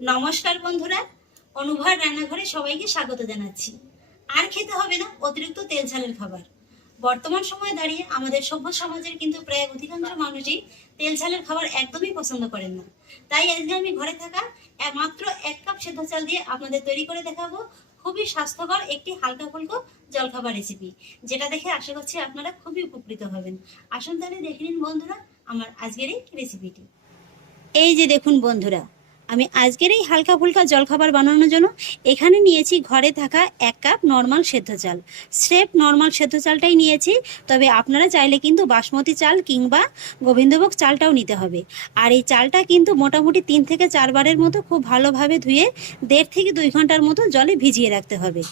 নমস্কার বন্ধুরা, অনুভার রান্নাঘরে সবাইকে স্বাগত জানাচ্ছি। আর খেতে হবে না অতিরিক্ত তেল ঝালের খাবার। বর্তমান সময়ে দাঁড়িয়ে আমাদের সভ্য সমাজের কিন্তু প্রায় অধিকাংশ মানুষই তেল ঝালের খাবার একদমই পছন্দ করেন না। তাই আজকে আমি ঘরে থাকা মাত্র এক কাপ সেদ্ধ চাল দিয়ে আপনাদের তৈরি করে দেখাবো খুবই স্বাস্থ্যকর একটি হালকা ফুলকো জলখাবার রেসিপি যেটা দেখে আশা করছি আপনারা খুবই উপকৃত হবেন। আসুন তাহলে দেখে নিন বন্ধুরা আমার আজকের এই রেসিপিটি এই যে দেখুন বন্ধুরা আমি আজকের এই হালকা ফুলকা জলখাবার বানানোর জন্য এখানে নিয়েছি ঘরে থাকা এক কাপ নর্মাল সেদ্ধ চাল। স্রেফ নর্মাল সেদ্ধ চালটাই নিয়েছি, তবে আপনারা চাইলে কিন্তু বাসমতি চাল কিংবা গোবিন্দভোগ চালটাও নিতে হবে। আর এই চালটা কিন্তু মোটামুটি তিন থেকে চারবারের মতো খুব ভালোভাবে ধুয়ে দেড় থেকে দুই ঘণ্টার মতো জলে ভিজিয়ে রাখতে হবে।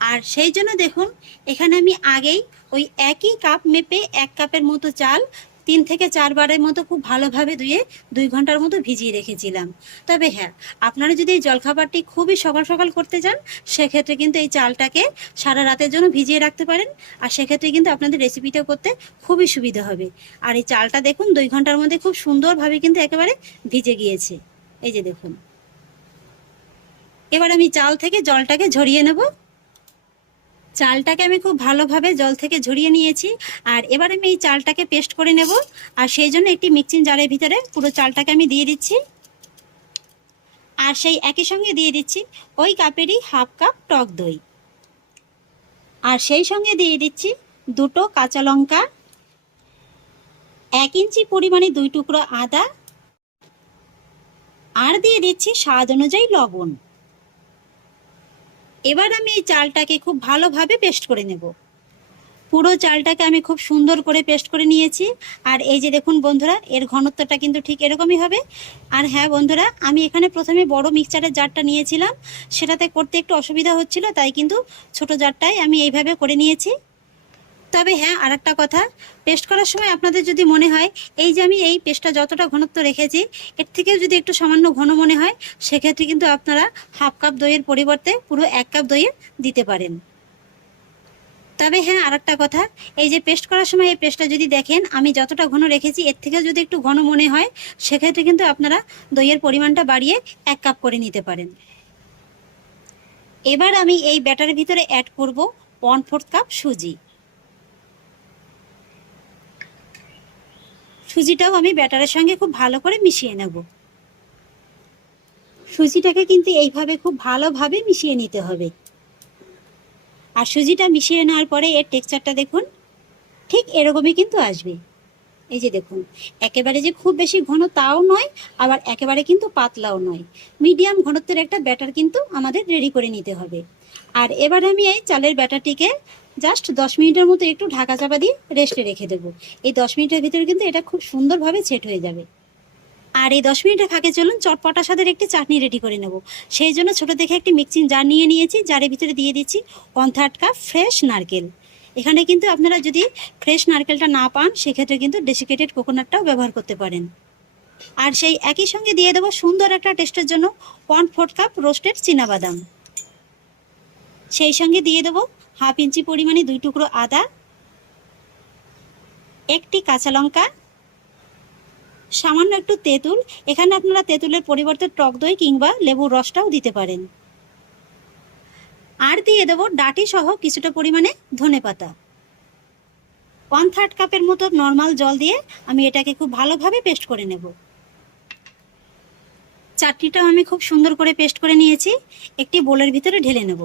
আর সেই জন্য দেখুন, এখানে আমি আগেই ওই একই কাপ মেপে এক কাপের মতো চাল তিন থেকে চারবারের মতো খুব ভালোভাবে ধুয়ে দুই ঘণ্টার মতো ভিজিয়ে রেখেছিলাম। তবে হ্যাঁ আপনারা যদি এই জলখাবারটি খুবই সকাল সকাল করতে চান, সেক্ষেত্রে কিন্তু এই চালটাকে সারা রাতের জন্য ভিজিয়ে রাখতে পারেন। আর সেক্ষেত্রে কিন্তু আপনাদের রেসিপিটা করতে খুবই সুবিধা হবে। আর এই চালটা দেখুন, দুই ঘণ্টার মধ্যে খুব সুন্দরভাবে কিন্তু একেবারে ভিজে গিয়েছে। এই যে দেখুন। এবার আমি চাল থেকে জলটাকে ঝরিয়ে নেব। চালটাকে আমি খুব ভালোভাবে জল থেকে ঝরিয়ে নিয়েছি, আর এবার আমি এই চালটাকে পেস্ট করে নেব। আর সেই জন্য একটি মিক্সিং জারের ভিতরে পুরো চালটাকে আমি দিয়ে দিচ্ছি। আর সেই একই সঙ্গে দিয়ে দিচ্ছি ওই কাপেরই হাফ কাপ টক দই। আর সেই সঙ্গে দিয়ে দিচ্ছি দুটো কাঁচা লঙ্কা, এক ইঞ্চি পরিমাণে দুই টুকরো আদা, আর দিয়ে দিচ্ছি স্বাদ অনুযায়ী লবণ। এবার আমি এই চালটাকে খুব ভালোভাবে পেস্ট করে নেব। পুরো চালটাকে আমি খুব সুন্দর করে পেস্ট করে নিয়েছি। আর এই যে দেখুন বন্ধুরা, এর ঘনত্বটা কিন্তু ঠিক এরকমই হবে। আর হ্যাঁ বন্ধুরা, আমি এখানে প্রথমে বড় মিক্সচারের জারটা নিয়েছিলাম। সেটাতে করতে একটু অসুবিধা হচ্ছিল, তাই কিন্তু ছোট জারটাই আমি এইভাবে করে নিয়েছি। তবে হ্যাঁ আর একটা কথা। পেস্ট করার সময় আপনাদের যদি মনে হয়, এই যে আমি এই পেস্টটা যতটা ঘনত্ব রেখেছি, এর থেকেও যদি একটু সামান্য ঘন মনে হয়, সেক্ষেত্রে কিন্তু আপনারা হাফ কাপ দইয়ের পরিবর্তে পুরো এক কাপ দইয়ের দিতে পারেন। তবে হ্যাঁ আর একটা কথা, এই যে পেস্ট করার সময় এই পেস্টটা যদি দেখেন, আমি যতটা ঘন রেখেছি, এর থেকেও যদি একটু ঘন মনে হয়, সেক্ষেত্রে কিন্তু আপনারা দইয়ের পরিমাণটা বাড়িয়ে এক কাপ করে নিতে পারেন। এবার আমি এই ব্যাটারের ভিতরে অ্যাড করব ওয়ান ফোর্থ কাপ সুজি। সুজিটাও আমি ব্যাটারের সঙ্গে খুব ভালো করে মিশিয়ে নেব। সুজিটাকে কিন্তু এইভাবে খুব ভালোভাবে মিশিয়ে নিতে হবে। আর সুজিটা মিশিয়ে নেওয়ার পরে এর টেক্সচারটা দেখুন, ঠিক এরকমই কিন্তু আসবে। এই যে দেখুন, একেবারে যে খুব বেশি ঘন তাও নয়, আবার একেবারে কিন্তু পাতলাও নয়। মিডিয়াম ঘনত্বের একটা ব্যাটার কিন্তু আমাদের রেডি করে নিতে হবে। আর এবার আমি এই চালের ব্যাটারটিকে জাস্ট দশ মিনিটের মতো একটু ঢাকা চাপা দিয়ে রেস্টে রেখে দেবো। এই দশ মিনিটের ভিতরে কিন্তু এটা খুব সুন্দরভাবে সেট হয়ে যাবে। আর এই দশ মিনিটের ফাঁকে চলুন চটপটা সাথে একটি চাটনি রেডি করে নেব। সেই জন্য ছোট দেখে একটি মিক্সিং জার নিয়ে নিয়েছি জারের ভিতরে দিয়ে দিচ্ছি ওয়ান থার্ড কাপ ফ্রেশ নারকেল। এখানে কিন্তু আপনারা যদি ফ্রেশ নারকেলটা না পান, সেক্ষেত্রে কিন্তু ডেসিকেটেড কোকোনাটটাও ব্যবহার করতে পারেন। আর সেই একই সঙ্গে দিয়ে দেবো সুন্দর একটা টেস্টের জন্য ওয়ান ফোর্থ কাপ রোস্টেড বাদাম সেই সঙ্গে দিয়ে দেবো হাফ ইঞ্চি পরিমাণে দুই টুকরো আদা, একটি কাঁচা লঙ্কা, সামান্য একটু তেঁতুল। এখানে আপনারা তেঁতুলের পরিবর্তে টক দই কিংবা লেবুর রসটাও দিতে পারেন। আর দিয়ে দেবো ডাটি সহ কিছুটা পরিমাণে ধনে পাতা। ওয়ান থার্ড কাপের মতো নর্মাল জল দিয়ে আমি এটাকে খুব ভালোভাবে পেস্ট করে নেব। চাটনিটাও আমি খুব সুন্দর করে পেস্ট করে নিয়েছি। একটি বোলের ভিতরে ঢেলে নেব।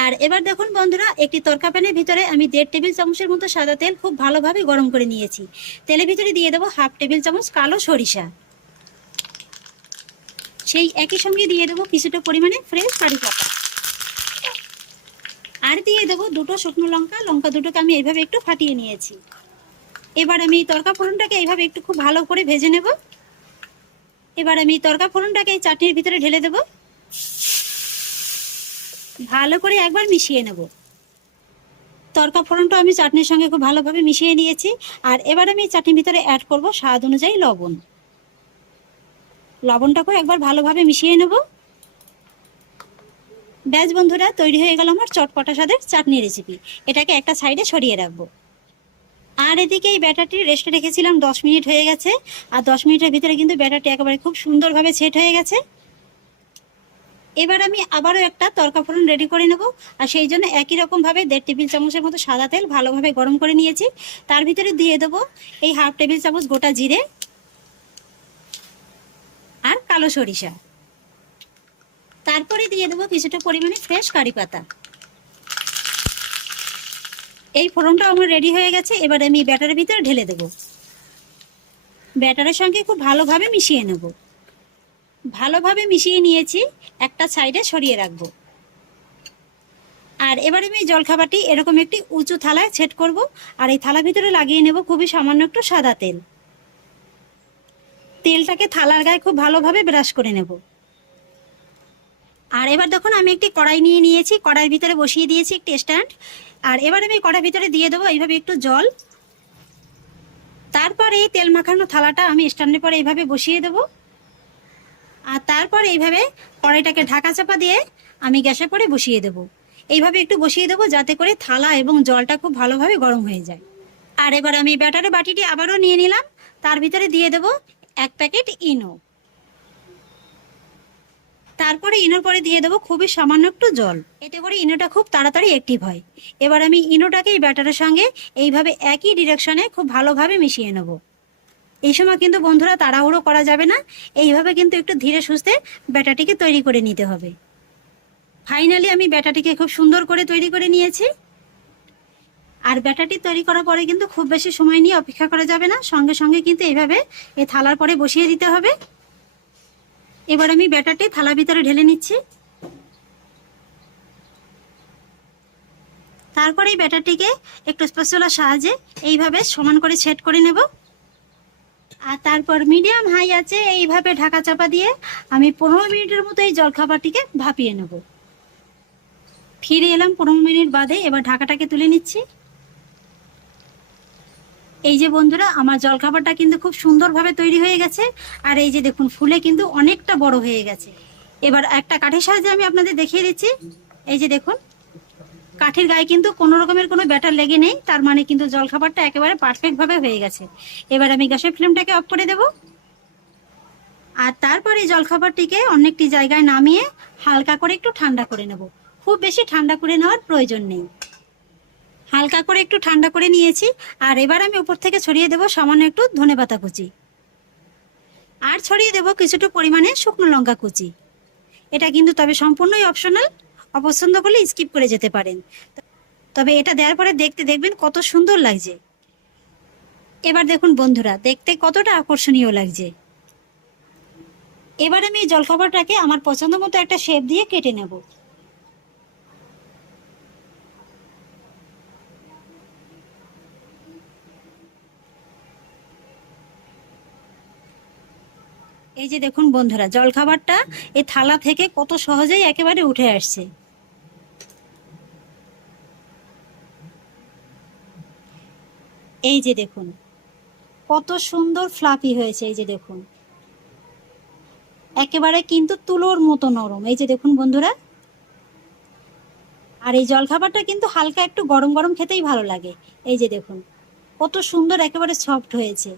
আর এবার দেখুন বন্ধুরা, একটি তরকা প্যানের ভিতরে আমি দেড় টেবিল চামচের মতো সাদা তেল খুব ভালোভাবে গরম করে নিয়েছি। তেলের ভিতরে দিয়ে দেবো হাফ টেবিল চামচ কালো সরিষা। সেই একই সঙ্গে দিয়ে দেবো কিছুটা পরিমাণে ফ্রেশ কারি পাতা আর দিয়ে দেবো দুটো শুকনো লঙ্কা লঙ্কা দুটোকে আমি এইভাবে একটু ফাটিয়ে নিয়েছি। এবার আমি তরকা ফোড়নটাকে এইভাবে একটু খুব ভালো করে ভেজে নেব। এবার আমি তরকা ফোড়নটাকে চাটনির ভিতরে ঢেলে দেবো। ভালো করে একবার মিশিয়ে নেব। তরকা ফোড়নটা আমি চাটনির সঙ্গে খুব ভালোভাবে মিশিয়ে নিয়েছি। আর এবার আমি চাটনির ভিতরে অ্যাড করব স্বাদ অনুযায়ী লবণ। লবণটাকেও একবার ভালোভাবে মিশিয়ে নেব। ব্যাস বন্ধুরা, তৈরি হয়ে গেল আমার চটপটা স্বাদের চাটনি রেসিপি এটাকে একটা সাইডে সরিয়ে রাখব। আর এদিকে এই ব্যাটারটি রেস্টে রেখেছিলাম দশ মিনিট হয়ে গেছে। আর দশ মিনিটের ভিতরে কিন্তু ব্যাটারটি একেবারে খুব সুন্দরভাবে সেট হয়ে গেছে। এবার আমি আবারও একটা তরকা ফোড়ন রেডি করে নেব। আর সেই জন্য একই রকমভাবে দেড় টেবিল চামচের মতো সাদা তেল ভালোভাবে গরম করে নিয়েছি। তার ভিতরে দিয়ে দেবো এই হাফ টেবিল চামচ গোটা জিরে আর কালো সরিষা। তারপরে দিয়ে দেবো কিছুটা পরিমাণে ফ্রেশ কারি পাতা। এই ফোড়নটা আমার রেডি হয়ে গেছে, এবার আমি ব্যাটারের ভিতরে ঢেলে দেব। ব্যাটারের সঙ্গে খুব ভালোভাবে মিশিয়ে নেব। ভালোভাবে মিশিয়ে নিয়েছি, একটা সাইডে সরিয়ে রাখব। আর এবার আমি জলখাবারটি এরকম একটি উঁচু থালায় সেট করব, আর এই থালার ভিতরে লাগিয়ে নেব খুবই সামান্য একটু সাদা তেল। তেলটাকে থালার গায়ে খুব ভালোভাবে ব্রাশ করে নেব। আর এবার দেখুন আমি একটি কড়াই নিয়ে নিয়েছি, কড়াইয়ের ভিতরে বসিয়ে দিয়েছি একটি স্ট্যান্ড। আর এবার আমি কড়াইয়ের ভিতরে দিয়ে দেবো এইভাবে একটু জল। তারপরে এই তেল মাখানো থালাটা আমি স্ট্যান্ডের পরে এইভাবে বসিয়ে দেবো। আর তারপর এইভাবে কড়াইটাকে ঢাকা চাপা দিয়ে আমি গ্যাসে পরে বসিয়ে দেব। এইভাবে একটু বসিয়ে দেবো যাতে করে থালা এবং জলটা খুব ভালোভাবে গরম হয়ে যায়। আর এবার আমি ব্যাটারে বাটিটি আবারও নিয়ে নিলাম। তার ভিতরে দিয়ে দেব এক প্যাকেট ইনো। তারপরে ইনোর পরে দিয়ে দেবো খুবই সামান্য একটু জল। এতে করে ইনোটা খুব তাড়াতাড়ি অ্যাক্টিভ হয়। এবার আমি ইনোটাকে এই ব্যাটারের সঙ্গে এইভাবে একই ডিরেকশনে খুব ভালোভাবে মিশিয়ে নেব। এই সময় কিন্তু বন্ধুরা তাড়াহুড়ো করা যাবে না। এইভাবে কিন্তু একটু ধীরে সুস্থে ব্যাটাটিকে তৈরি করে নিতে হবে। ফাইনালি আমি ব্যাটাটিকে খুব সুন্দর করে তৈরি করে নিয়েছি। আর ব্যাটাটি তৈরি করার পরে কিন্তু খুব বেশি সময় নিয়ে অপেক্ষা করা যাবে না। সঙ্গে সঙ্গে কিন্তু এইভাবে এ থালার পরে বসিয়ে দিতে হবে। এবার আমি ব্যাটারটি থালার ভিতরে ঢেলে নিচ্ছি। তারপরে এই ব্যাটারটিকে একটু স্পেশালার সাহায্যে এইভাবে সমান করে সেট করে নেব। আর তারপর মিডিয়াম হাই আছে, এইভাবে ঢাকা চাপা দিয়ে আমি পনেরো মিনিটের মতো এই জলখাবারটিকে ভাপিয়ে নেব। ফিরে এলাম পনেরো মিনিট বাদে, এবার ঢাকাটাকে তুলে নিচ্ছি। এই যে বন্ধুরা, আমার জলখাবারটা কিন্তু খুব সুন্দরভাবে তৈরি হয়ে গেছে, আর এই যে দেখুন, ফুলে কিন্তু অনেকটা বড় হয়ে গেছে। এবার একটা কাঠের সাহায্যে আমি আপনাদের দেখিয়ে দিচ্ছি। এই যে দেখুন কাঠের গায়ে কিন্তু কোনো রকমের কোনো ব্যাটার লেগে নেই, তার মানে কিন্তু জলখাবারটা একেবারে পারফেক্টভাবে হয়ে গেছে। এবার আমি গ্যাসের ফ্লেমটাকে অফ করে দেব। আর তারপরে জলখাবারটিকে অনেকটি জায়গায় নামিয়ে হালকা করে একটু ঠান্ডা করে নেব। খুব বেশি ঠান্ডা করে নেওয়ার প্রয়োজন নেই। হালকা করে একটু ঠান্ডা করে নিয়েছি, আর এবার আমি উপর থেকে ছড়িয়ে দেব সামান্য একটু ধনে পাতা কুচি। আর ছড়িয়ে দেব কিছুটা পরিমাণে শুকনো লঙ্কা কুচি। এটা কিন্তু তবে সম্পূর্ণই অপশনাল অপছন্দ করলে স্কিপ করে যেতে পারেন। তবে এটা দেওয়ার পরে দেখতে দেখবেন কত সুন্দর লাগছে। এবার দেখুন বন্ধুরা, দেখতে কতটা আকর্ষণীয় লাগছে। এবার আমি জলখাবারটাকে আমার পছন্দ মতো একটা শেপ দিয়ে কেটে নেব। এই যে দেখুন বন্ধুরা, জলখাবারটা এই থালা থেকে কত সহজেই একেবারে উঠে আসছে। এই যে দেখুন, কত সুন্দর ফ্লাফি হয়েছে, এই যে দেখুন। একেবারে কিন্তু তুলোর মতো নরম, এই যে দেখুন বন্ধুরা। আর এই জলখাবারটা কিন্তু হালকা একটু গরম গরম খেতেই ভালো লাগে, এই যে দেখুন। কত সুন্দর একেবারে সফট হয়েছে।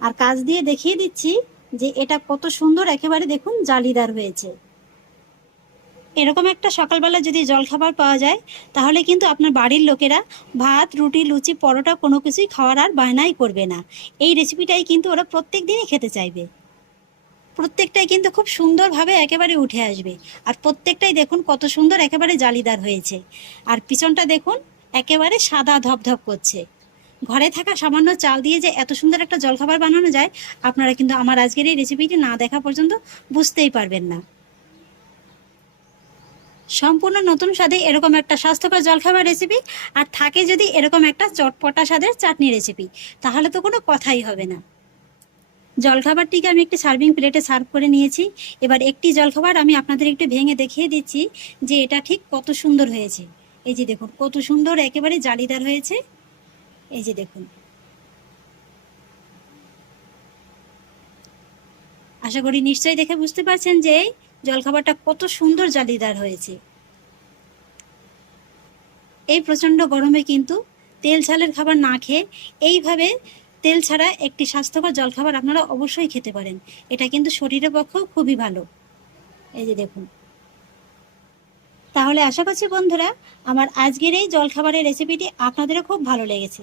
আর কাজ দিয়ে দেখিয়ে দিচ্ছি যে এটা কত সুন্দর একেবারে দেখুন জালিদার হয়েছে। এরকম একটা সকালবেলা যদি জলখাবার পাওয়া যায়, তাহলে কিন্তু আপনার বাড়ির লোকেরা ভাত, রুটি, লুচি, পরোটা কোনো কিছুই খাওয়ার আর বায়নাই করবে না। এই রেসিপিটাই কিন্তু ওরা প্রত্যেক দিনই খেতে চাইবে। প্রত্যেকটাই কিন্তু খুব সুন্দরভাবে একেবারে উঠে আসবে। আর প্রত্যেকটাই দেখুন কত সুন্দর একেবারে জালিদার হয়েছে। আর পিছনটা দেখুন একেবারে সাদা ধপধপ করছে। ঘরে থাকা সামান্য চাল দিয়ে যে এত সুন্দর একটা জলখাবার বানানো যায়, আপনারা কিন্তু আমার আজকের এই রেসিপিটি না দেখা পর্যন্ত বুঝতেই পারবেন না। সম্পূর্ণ নতুন স্বাদে এরকম একটা স্বাস্থ্যকর জলখাবার রেসিপি আর থাকে যদি এরকম একটা চটপটা স্বাদের চাটনি রেসিপি তাহলে তো কোনো কথাই হবে না। জলখাবারটিকে আমি একটি সার্ভিং প্লেটে সার্ভ করে নিয়েছি। এবার একটি জলখাবার আমি আপনাদের একটু ভেঙে দেখিয়ে দিচ্ছি যে এটা ঠিক কত সুন্দর হয়েছে। এই যে দেখুন, কত সুন্দর একেবারে জালিদার হয়েছে। এই যে দেখুন। আশা করি নিশ্চয়ই দেখে বুঝতে পারছেন যে জলখাবারটা কত সুন্দর জালিদার হয়েছে। এই প্রচণ্ড গরমে কিন্তু তেল ঝালের খাবার না খেয়ে এইভাবে তেল ছাড়া একটি স্বাস্থ্যকর জলখাবার আপনারা অবশ্যই খেতে পারেন। এটা কিন্তু শরীরের পক্ষেও খুবই ভালো। এই যে দেখুন। তাহলে আশা করছি বন্ধুরা, আমার আজকের এই জলখাবারের রেসিপিটি আপনাদেরও খুব ভালো লেগেছে।